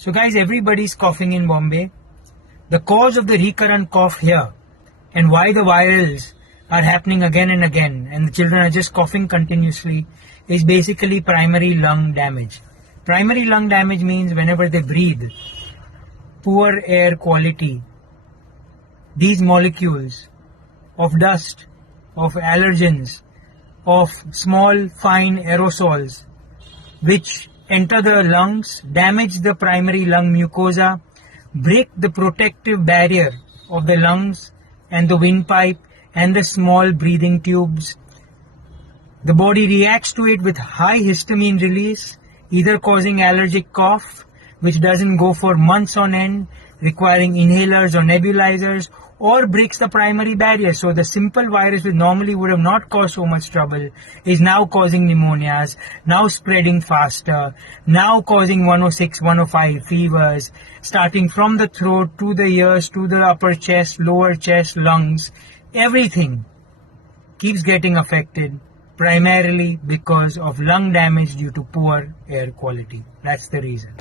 So guys, everybody's coughing in Bombay. The cause of the recurrent cough here and why the virals are happening again and again and the children are just coughing continuously is basically primary lung damage. Primary lung damage means whenever they breathe, poor air quality, these molecules of dust, of allergens, of small fine aerosols which enter the lungs, damage the primary lung mucosa, break the protective barrier of the lungs and the windpipe and the small breathing tubes. The body reacts to it with high histamine release, either causing allergic cough, which doesn't go for months on end, requiring inhalers or nebulizers, or breaks the primary barrier. So the simple virus which normally would have not caused so much trouble is now causing pneumonias, now spreading faster, now causing 106, 105 fevers, starting from the throat to the ears, to the upper chest, lower chest, lungs. Everything keeps getting affected primarily because of lung damage due to poor air quality. That's the reason.